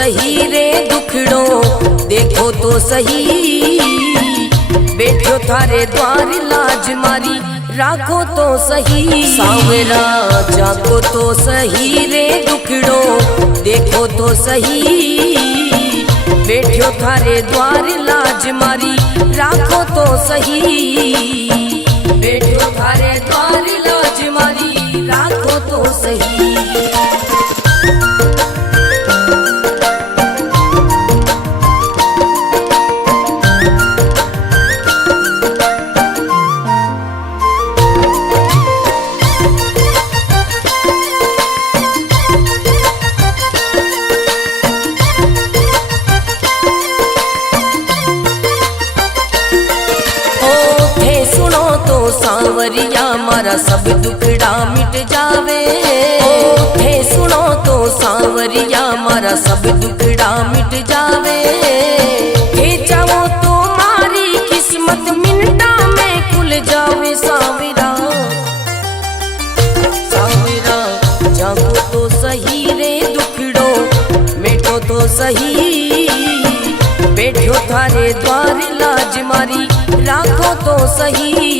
सही रे दुखड़ो, देखो तो सही बैठो थारे द्वार लाज मारी, राखो तो सही सांवरा जाको तो सही रे दुखड़ो, देखो तो सही बैठो थारे द्वार लाज मारी, राखो तो सही बैठो थारे द्वार लाज मारी, राखो तो सही। सांवरिया मारा सब दुखड़ा मिट जावे, थे सुनो तो सांवरिया मारा सब दुखड़ा मिट जावे, थे चाहो तो मारी किस्मत मिनटा में खुल जावे सांवरा, सांवरा जागो तो सही रे दुखड़ो, मिटो तो सही बैठो थारे द्वार लाज मारी, राखो तो सही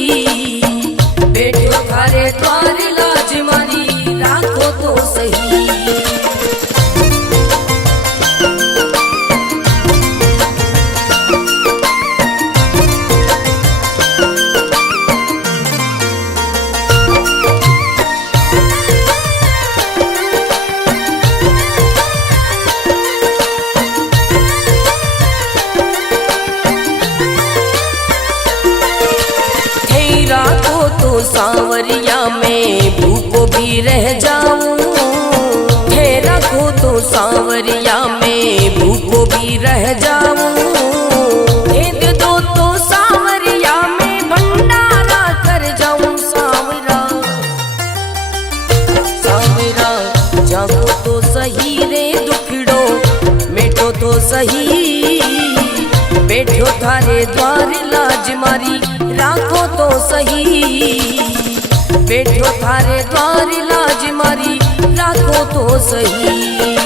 बैठो थारे द्वार लाज मारी, राखो तो सही। सांवरिया में भूखो भी रह जाऊं, थे रखो तो सांवरिया में भूखो भी रह जाऊं, दे दो तो सांवरिया में भंडारा कर जाऊं सांवरा, सांवरा जागो तो सही रे दुखड़ो, मिटो तो सही बैठो थारे द्वार लाज मारी, राखो तो सही बैठो थारे द्वार लाज मारी, राखो तो सही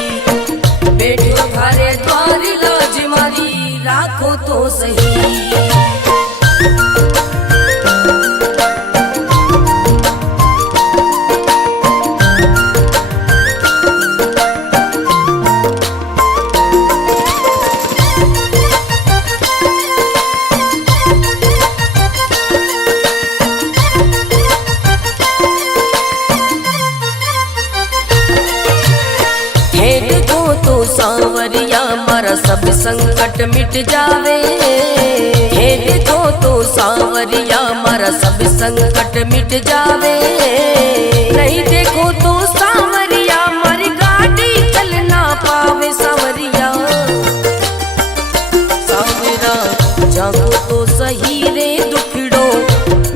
बैठो थारे द्वार लाज मारी, राखो तो सही। सांवरिया मारा सब संकट मिट जावे, हे देखो तो सांवरिया मारा सब संकट मिट जावे, नहीं देखो तो सांवरिया मारी गाड़ी चल ना पावे सांवरिया, सांवरा जागो तो सही रे दुखड़ो,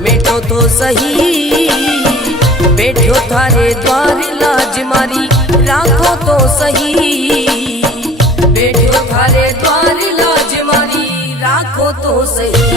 मिटो तो सही बैठो थारे द्वार लाज मारी, राखो तो सही बैठो थारे द्वार लाज मारी, राखो तो सही।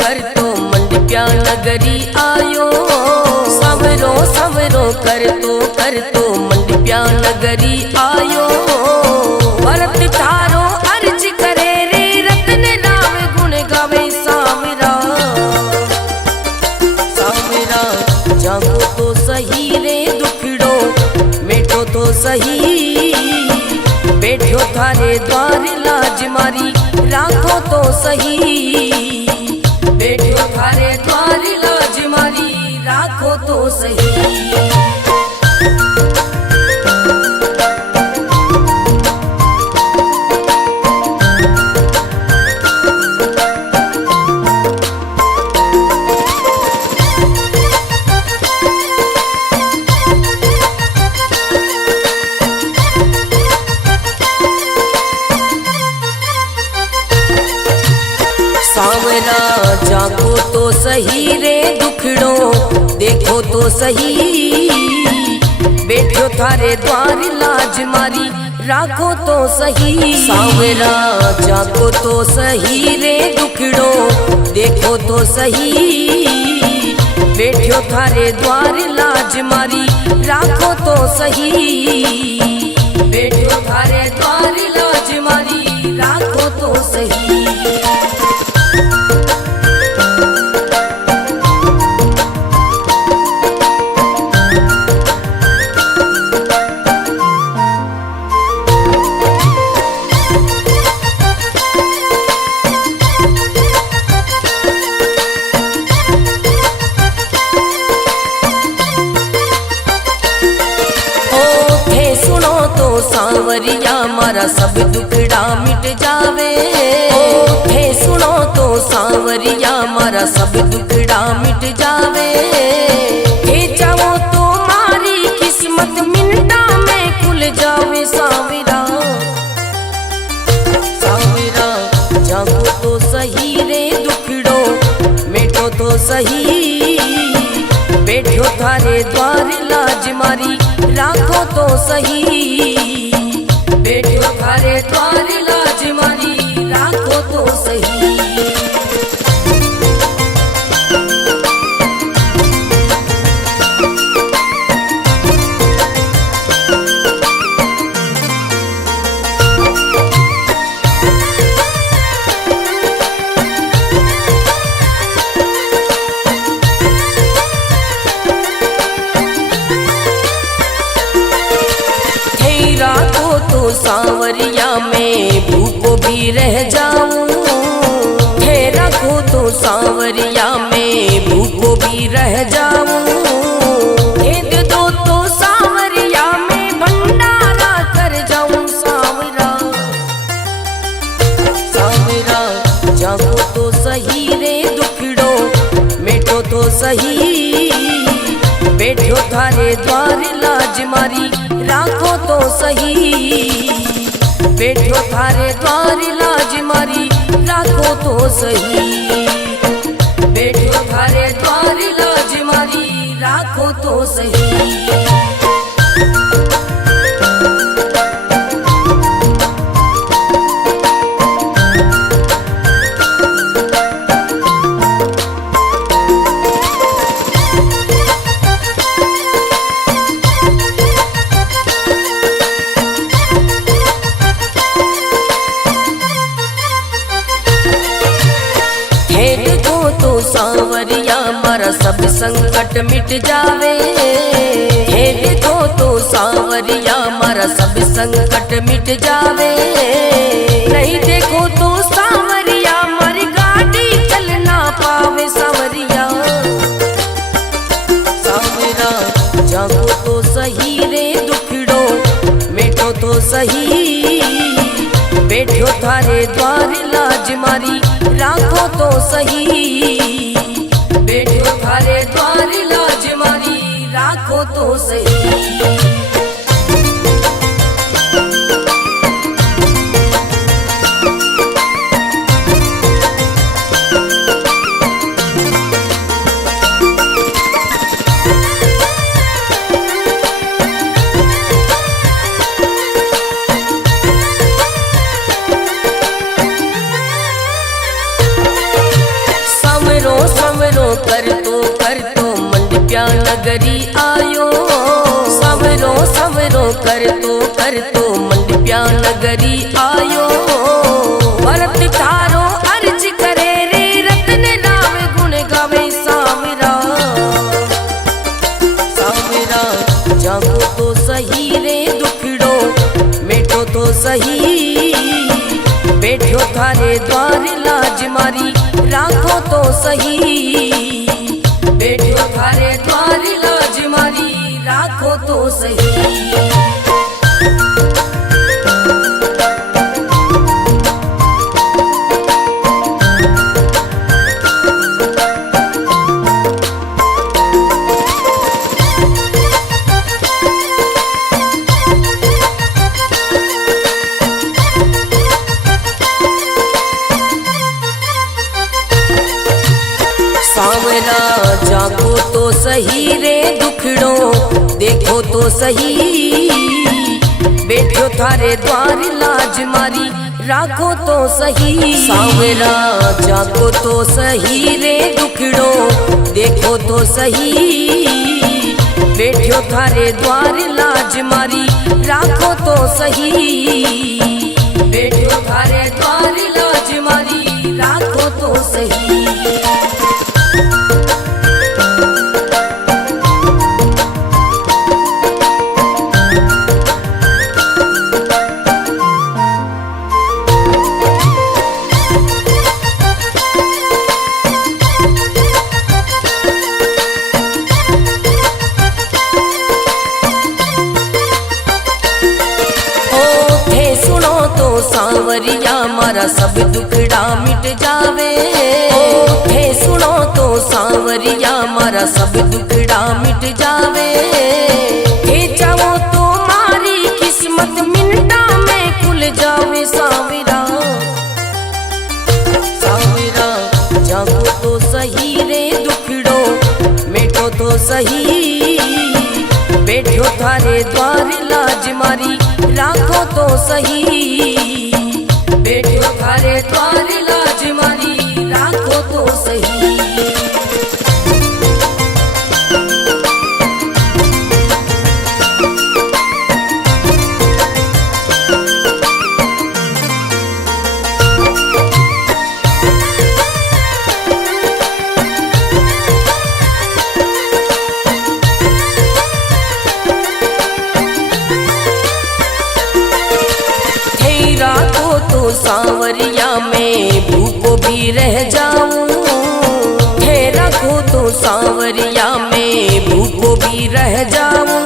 कर तो मंडप्या नगरी आयो, सवरो सवरो कर तो मंडप्या नगरी आयो, भरत थारो अर्ज करे रे रतन राम गुण गावे सांवरा, सांवरा जागो तो सही रे दुखड़ो, मिटो तो सही बैठो थारे द्वार लाज मारी, राखो तो सही बैठो थारे द्वार लाज मारी, राखो तो सही। तो सही रे दुखड़ो, देखो तो सही बैठो थारे द्वार लाज मारी, राखो तो सही सांवरा जाको तो सही रे दुखड़ो, देखो तो सही बैठो थारे द्वार लाज मारी, राखो तो सही बैठो थारे द्वार लाज मारी, राखो तो सही। सांवरिया मारा सब दुखड़ा मिट जावे, हे सुनो तो सांवरिया मारा सब दुखड़ा मिट जावे, हे चाहो तो मारी किस्मत मिनटा में खुल जावे सांवरा, सांवरा जागो तो सही रे दुखड़ो, मिटो तो सही बैठो थारे द्वार लाज मारी, राखो तो सही बैठो थारे द्वार लाज मारी, राखो तो सही। तो सांवरिया में भूखो भी रह जाऊं, हे रखो तो सांवरिया में भूखो भी रह जाऊं, हे दे दो तो सांवरिया में भंडारा कर जाऊं सांवरा, सांवरा जागो तो सही रे दुखड़ो, मिटो तो सही बैठो थारे द्वार लाज मारी, राखो तो सही बैठो थारे द्वार लाज मारी, राखो तो सही बैठो थारे द्वार लाज मारी, राखो तो सही। सांवरिया मारा सब संकट मिट जावे, हे देखो तो सांवरिया मारा सब संकट मिट जावे, नहीं देखो तो सांवरिया मारी गाड़ी चल ना पावे सांवरिया, सांवरा जागो तो सही रे दुखड़ो, मिटो तो सही बैठो थारे द्वार लाज मारी, राखो तो सही बैठो थारे द्वार लाज मारी, राखो तो सही। कर तो मंडप्या नगरी आयो, सवरो सवरो कर तो मंडप्या नगरी आयो, भरत थारो अर्ज करे रे रतन नाम गुण गावे सांवरा, सांवरा जागो तो सही रे दुखड़ो, मिटो तो सही बैठो थारे द्वार लाज मारी, राखो तो सही बैठो थारे द्वार लाज मारी, राखो तो सही। सही, बैठो थारे द्वार लाज मारी राखो तो सही। सांवरा जाको तो सही रे दुखड़ो देखो तो सही, बैठो थारे द्वार लाज मारी राखो तो सही, बैठो थारे द्वार लाज मारी राखो तो सही। सांवरिया मारा सब दुखड़ा मिट जावे, हे सुनो तो सांवरिया मारा सब दुखड़ा मिट जावे, हे चाहो तो मारी किस्मत मिनटा में खुल जावे। सांवरा सांवरा जागो तो सही रे दुखड़ो मिटो तो सही, बैठो थारे द्वार लाज मारी राखो तो सही, बैठो थारे द्वार लाज मारी राखो तो सही। सांवरिया में भूखो भी रह जाऊं, हे रखो तो सांवरिया में भूखो भी रह जाऊं,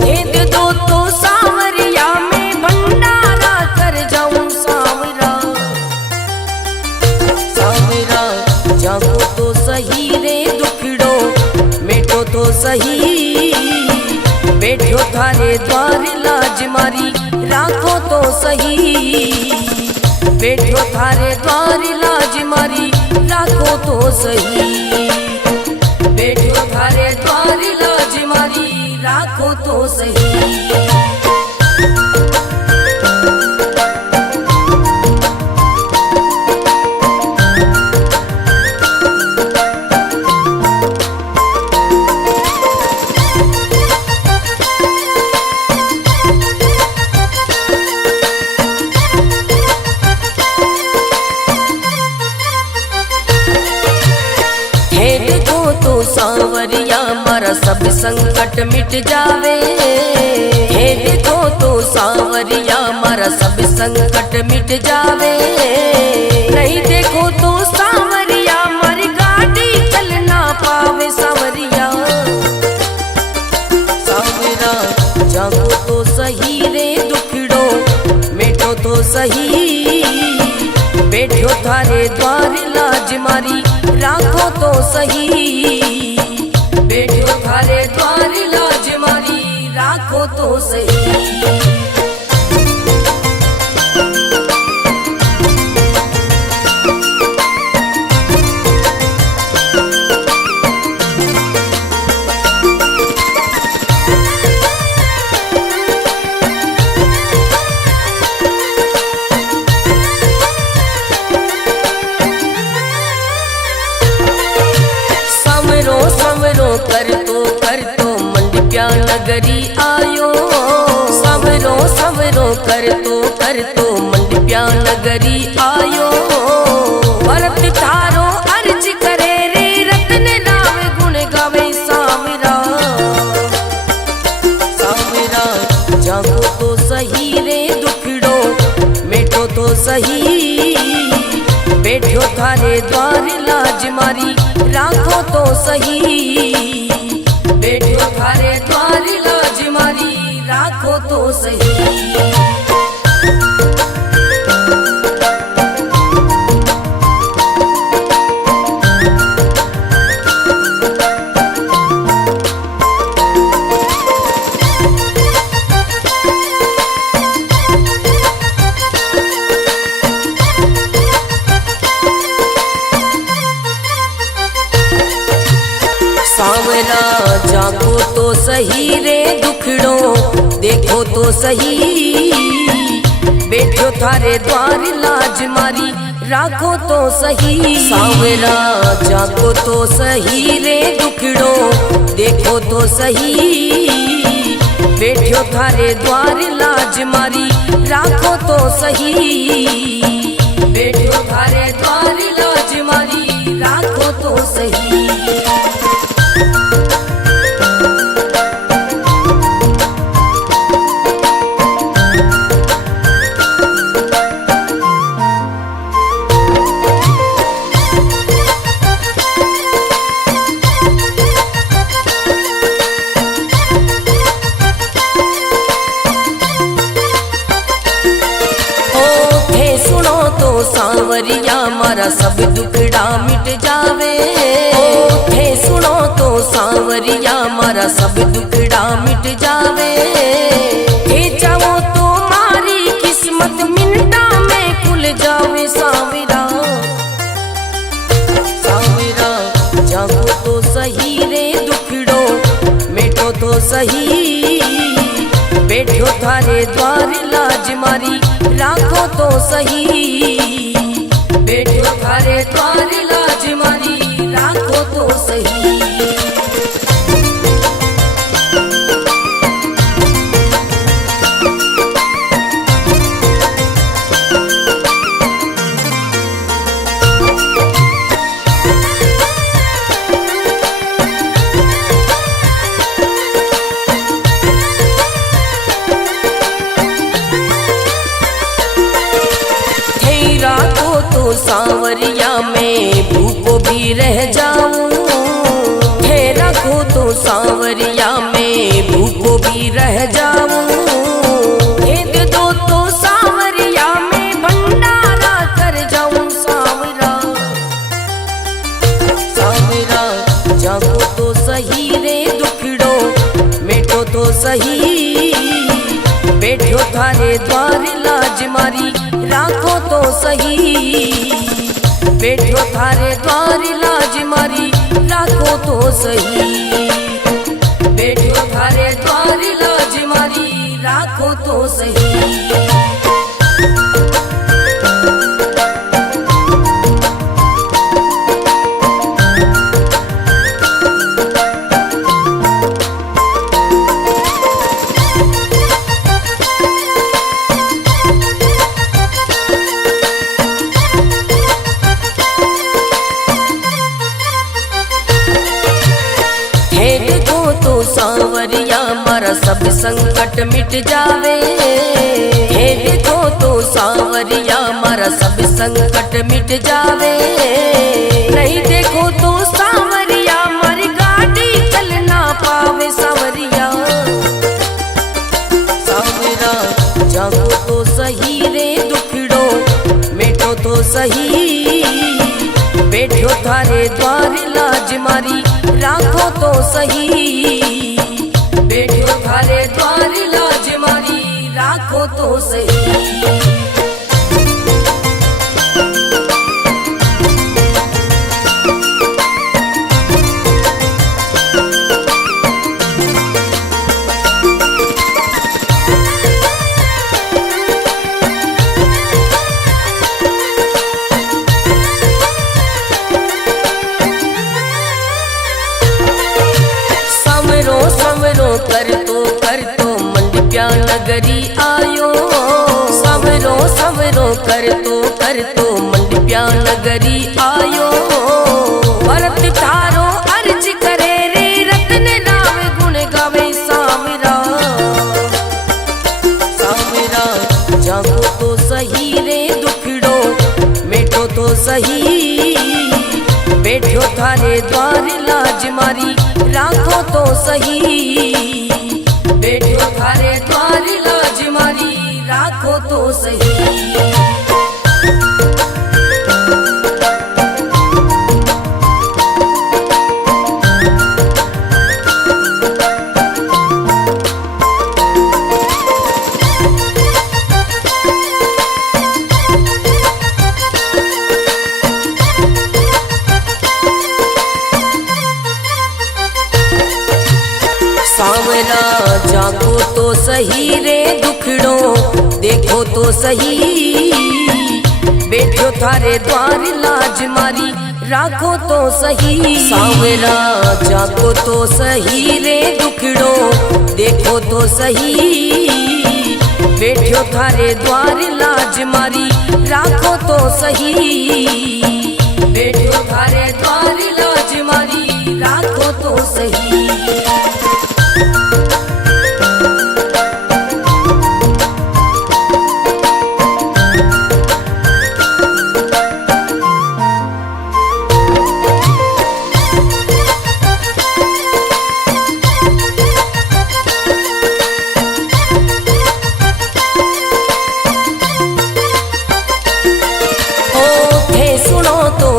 हे दे दो तो सांवरिया में भंडारा कर जाऊं। सांवरा सांवरा जागो तो सही रे दुखड़ो मिटो तो सही, बैठो थारे द्वार लाज मारी राखो तो सही, बैठो थारे द्वार लाज मारी राखो तो सही, बैठो थारे द्वार लाज मारी राखो तो सही। सांवरिया मारा सब संकट मिट जावे, हे देखो तो सांवरिया मारा सब संकट मिट जावे, नहीं देखो तो सांवरिया मारी गाड़ी चल ना पावे। सांवरिया सांवरा जागो तो सही रे दुखड़ो मिटो तो सही, बैठो थारे द्वार लाज मारी राखो तो सही, बैठो थारे द्वार लाज मारी राखो तो सही। कर तो मंडप्या नगरी आयो, सवरो सवरो कर तो मंडप्या नगरी आयो, भरत थारो अर्ज करे रे रतन राव गुण गावे। सांवरा सांवरा जागो तो सही रे दुखड़ो मिटो तो सही, बैठो थारे द्वार लाज मारी राखो तो सही, बैठो थारे द्वार लाज मारी राखो तो सही। सांवरा जागो तो सही रे तो सही, बैठो थारे द्वार लाज मारी राखो तो सही। सांवरा जागो तो सही रे दुखड़ो देखो तो सही, बैठो थारे द्वार लाज मारी राखो तो सही, बैठो थारे द्वार लाज मारी राखो तो सही। सांवरिया मारा सब दुखड़ा मिट जावे, थे सुनो तो सांवरिया मारा सब दुखड़ा मिट जावे, थे चाहो तो मारी किस्मत मिनटा में खुल जावे। सांवरा सांवरा जागो तो सही रे दुखड़ो मिटो तो सही, बैठो थारे द्वार लाज मारी राखो तो सही, बैठो थारे द्वार लाज मारी राखो तो सही। सांवरिया में भूखो भी रह जाऊं, थे रखो तो सांवरिया में भूखो भी रह जाऊं, भेद दो तो सांवरिया में भंडारा कर जाऊं। सांवरा सांवरा जागो तो सही रे दुखड़ो मिटो तो सही, बैठो थारे द्वार लाज मारी राखो तो सही, बैठो थारे द्वार लाज मारी राखो तो सही, बैठो थारे द्वार लाज मारी राखो तो सही। सांवरिया मारा सब संकट मिट जावे, हे देखो तो सांवरिया मारा सब संकट मिट जावे, नहीं देखो तो सांवरिया मारी गाड़ी चल ना पावे। सांवरिया सांवरा जागो तो सही रे दुखड़ो मिटो तो सही, बैठो थारे द्वार लाज मारी राखो तो सही, बैठो थारे द्वार लाज मारी राखो तो सही। कर तो मंडप्या नगरी आयो, सवरो सवरो कर तो मंडप्या नगरी आयो, भरत थारो अर्ज करे रे रतन राम गुण गावे। सांवरा सांवरा जागो तो सही रे दुखड़ो मिटो तो सही, बैठो थारे द्वार लाज मारी राखो तो सही, बैठो थारे द्वार लाज मारी राखो तो सही। सांवरा जागो तो सही रे दुखड़ो देखो तो सही, बैठो थारे द्वार लाज मारी राखो तो सही। सांवरा जागो तो सही रे दुखड़ो देखो तो सही, बैठो थारे द्वार लाज मारी राखो तो सही, बैठो थारे द्वार लाज मारी राखो तो सही।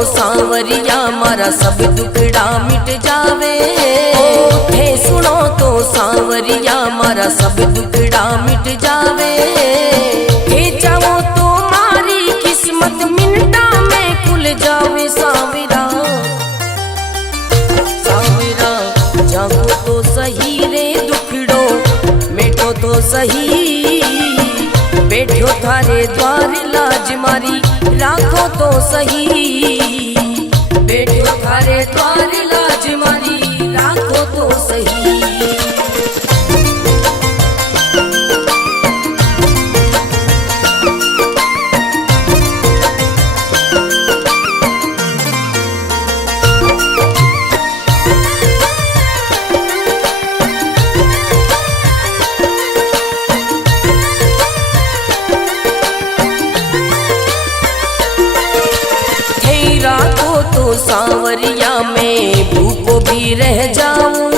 सांवरिया मारा सब दुखड़ा मिट जावे, थे सुनो तो सांवरिया मारा सब दुखड़ा मिट जावे, थे चाहो तो मारी किस्मत मिनटा में खुल जावे। सांवरा सांवरा जागो तो सही रे दुखड़ो मिटो तो सही, बैठो थारे द्वार लाज मारी राखो तो सही, बैठो थारे द्वार लाज मारी राखो तो सही। सांवरिया में भूखो भी रह जाऊं,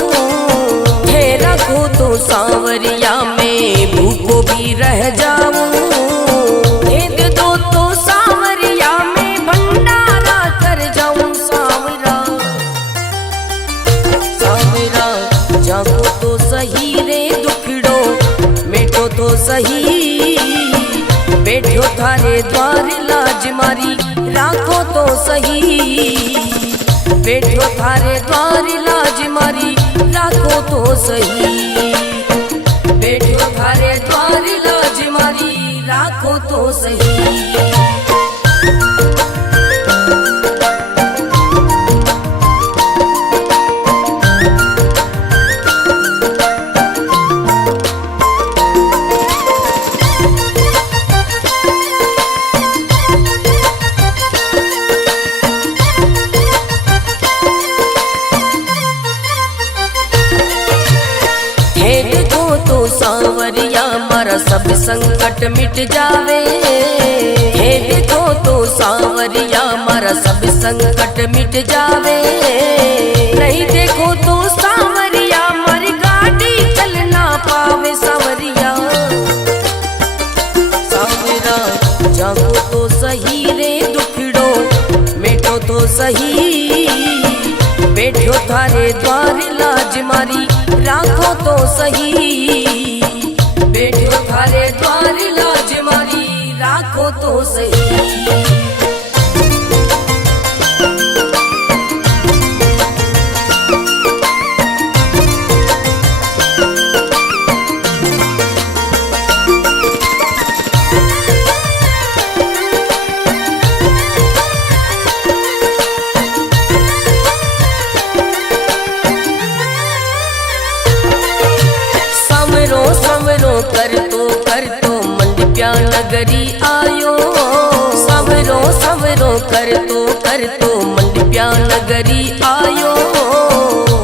थे रखो तो सांवरिया में भूखो भी रह जाऊं, भेद दो तो सांवरिया में भंडारा कर जाऊं। सांवरा सांवरा जागो तो सही रे दुखड़ो मिटो तो सही, बैठो थारे द्वार लाज मारी राखो तो सही, बैठो थारे द्वार लाज मारी राखो तो सही, बैठो थारे द्वार लाज मारी राखो तो सही। सांवरिया मारा सब संकट मिट जावे, हे देखो तो सांवरिया मारा सब संकट मिट जावे, नहीं देखो तो सांवरिया मारी गाड़ी चल ना पावे। सांवरिया सांवरा जागो तो सही रे दुखड़ो मिटो तो सही, बैठो थारे द्वार लाज मारी राखो तो सही, बैठो थारे द्वार लाज मारी राखो तो सही। कर तो मंडप्या नगरी आयो, सवरो सवरो कर तो मंडप्या नगरी आयो,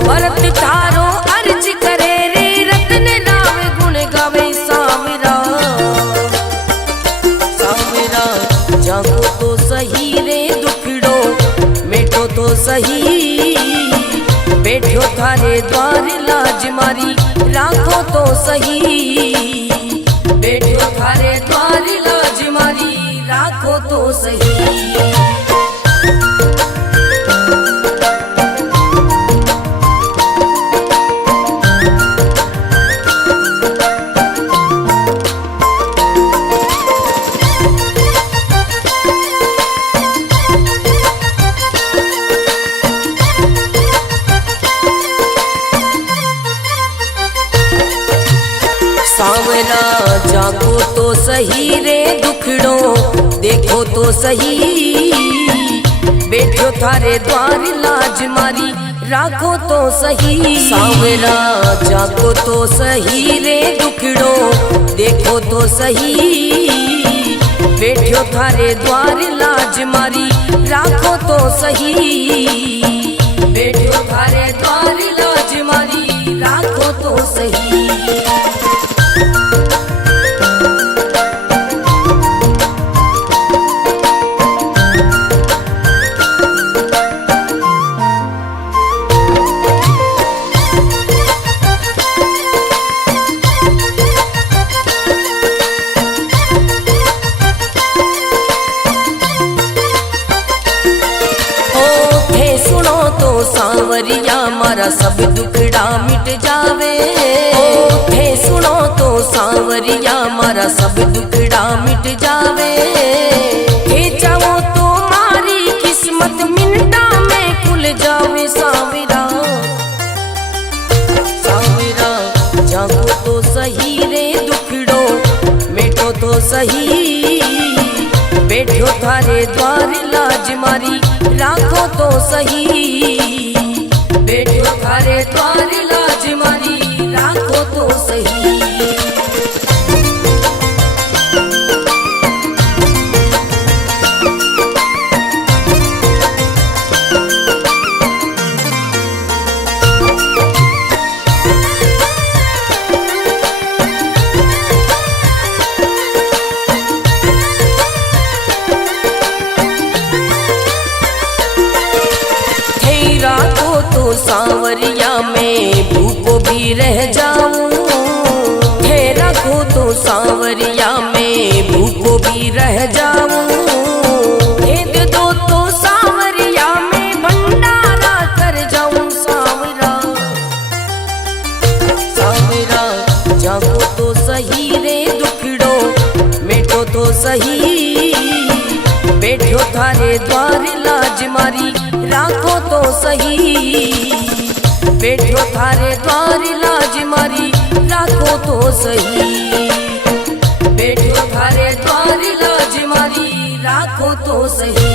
भरत थारो अर्ज करे रे रतन राव गुण गावे। सांवरा सांवरा जागो तो सही रे दुखड़ो मिटो तो सही, बैठो थारे द्वार लाज मारी राखो तो सही, बैठो थारे द्वार लाज मारी राखो तो सही। सांवरा जागो तो सही रे दुखड़ो देखो तो सही, बैठो थारे द्वार लाज मारी राखो तो सही। सांवरा जागो तो सही रे दुखड़ो देखो तो सही, बैठो थारे द्वार लाज मारी राखो तो सही, बैठो थारे द्वार लाज मारी राखो तो सही। सांवरिया मारा सब दुखड़ा मिट जावे, थे सुनो तो सांवरिया मारा सब दुखड़ा मिट जावे, थे चाहो तो मारी किस्मत मिनटा में खुल जावे। सांवरा सांवरा जागो तो सही रे दुखड़ो मिटो तो सही, बैठो थारे द्वार लाज मारी राखो तो सही, बैठो थारे द्वार लाज मारी राखो तो सही। सांवरिया में भूखो भी रह जाऊं, थे रखो तो सांवरिया में भूखो भी रह जाऊं, भेद दो तो सांवरिया में भंडारा कर जाऊं। सांवरा सांवरा जागो तो सही रे दुखड़ो मिटो तो सही, बैठो थारे द्वार लाज मारी राखो तो सही, बैठो थारे द्वार लाज मारी राखो तो सही, बैठो थारे द्वार लाज मारी राखो तो सही।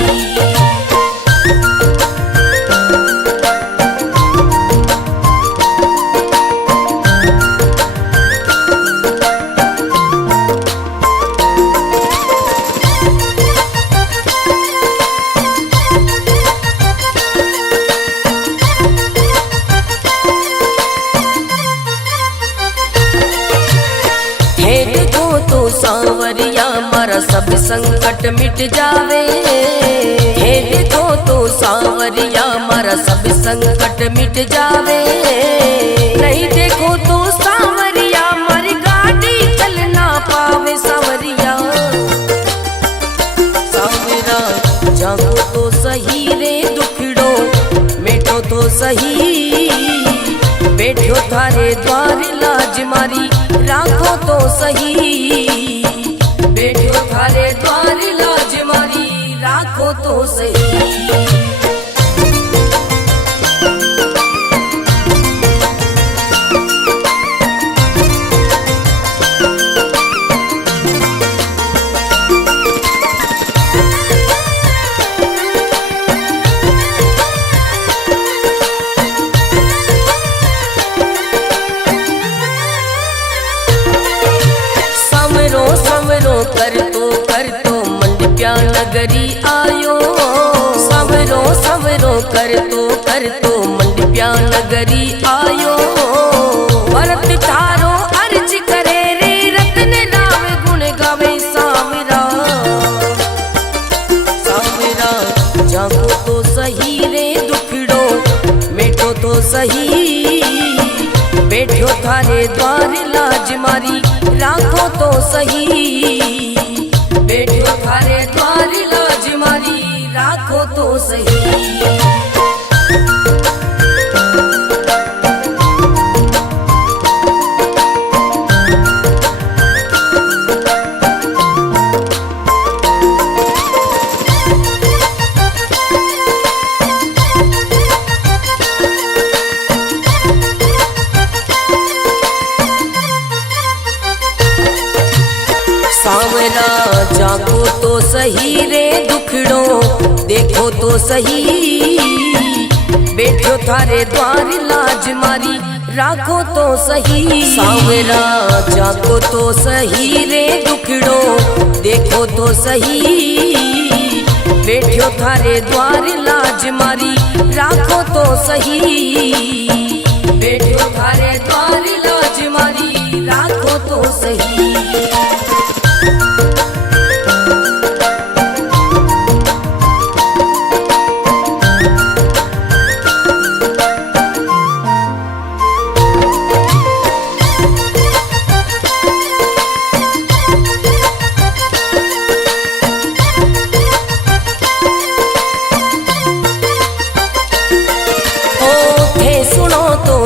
सांवरिया मारा सब संकट मिट जावे, हे देखो तो सांवरिया मारा सब संकट मिट जावे, नहीं देखो तो सांवरिया मारी गाड़ी चल ना पावे। सांवरिया सांवरा जागो तो सही रे दुखड़ो मिटो तो सही, बैठो थारे द्वार लाज मारी राखो तो सही, बैठो थारे द्वार लाज मारी राखो तो सही। कर तो मंडप्या नगरी आयो, सवरो सवरो कर तो मंडप्या नगरी आयो, भरत थारो अर्ज करे रे रतन राम गुण गावे। सांवरा सांवरा जागो तो सही रे दुखड़ो मिटो तो सही, बैठो थारे द्वार लाज मारी राखो तो सही, बैठो थारे द्वार लाज मारी राखो तो सही। सही रे दुखड़ो, देखो तो सही बैठो थारे द्वार लाज मारी, राखो तो सही सांवरा जाको तो सही रे दुखड़ो, देखो तो सही बैठो थारे द्वार लाज मारी, राखो तो सही बैठो थारे द्वार लाज मारी, राखो तो सही।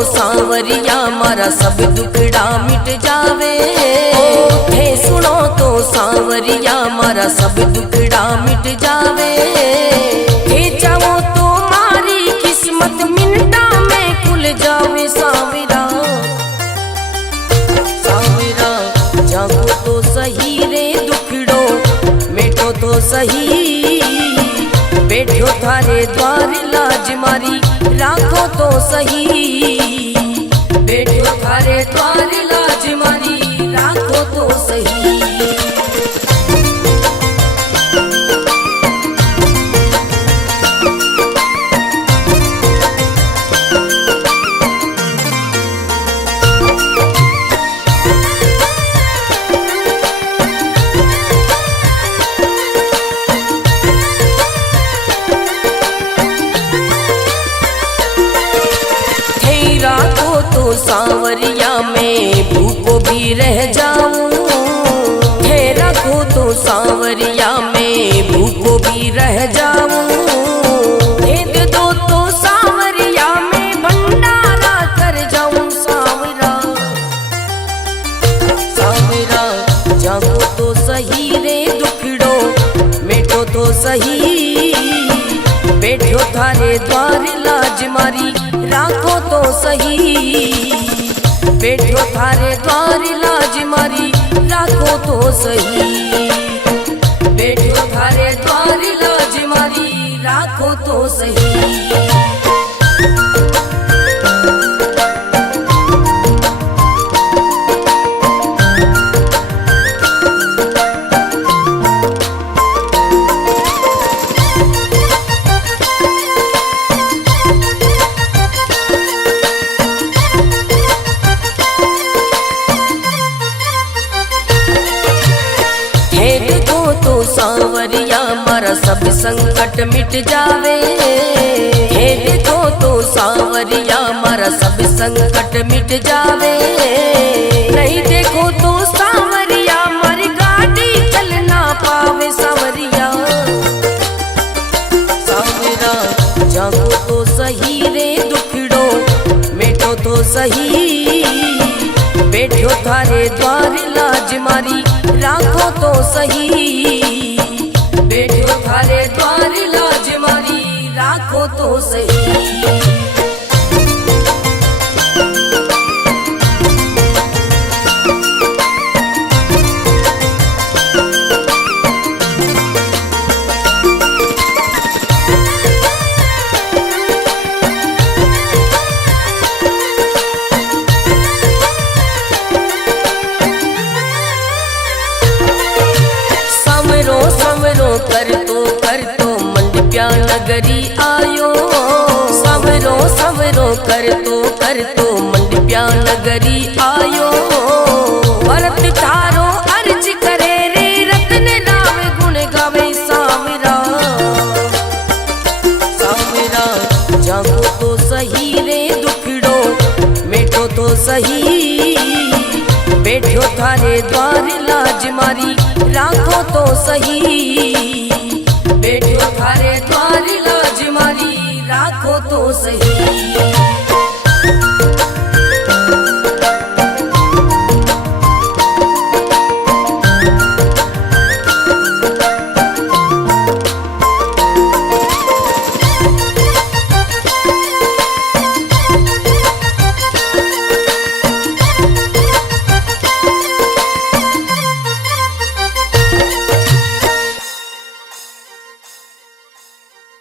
सांवरिया मारा सब दुखड़ा मिट जावे, हे सुनो तो सांवरिया मारा सब दुखड़ा मिट जावे, हे चाहो तो मारी किस्मत मिनटा में खुल जावे सांवरा, सांवरा जागो तो सही रे दुखड़ो, मिटो तो सही बैठो थारे द्वार लाज मारी, राखो तो सही बैठो थारे द्वार लाज मारी, राखो तो सही। तो सांवरिया में भूखो भी रह जाऊं, हे रखो तो सांवरिया में भूखो भी रह जाऊं, भेद दो तो सांवरिया में भंडारा कर जाऊं सांवरा, सांवरा जागो तो सही रे दुखड़ो, मिटो तो सही बैठो थारे द्वार लाज मारी, राखो तो सही बैठो थारे द्वार लाज मारी, राखो तो सही बैठो थारे द्वार लाज मारी, राखो तो सही। सांवरिया मारा सब संकट मिट जावे, हे देखो तो सांवरिया मारा सब संकट मिट जावे, नहीं देखो तो सांवरिया मारी गाड़ी चल ना पावे सांवरिया, सांवरा जागो तो सही रे दुखड़ो, मिटो तो सही बैठो थारे द्वार लाज मारी, राखो तो सही बैठो थारे द्वार लाज मारी, राखो तो सही। कर तो मंडप्या नगरी आयो, सवरो सवरो कर तो मंडप्या नगरी आयो, भरत थारो अर्ज करे रे रतन राम गुण गावे सांवरा, सांवरा जागो तो सही रे दुखड़ो, मिटो तो सही बैठो थारे द्वार लाज मारी, राखो तो सही बैठो थारे द्वार लाज मारी, राखो तो सही।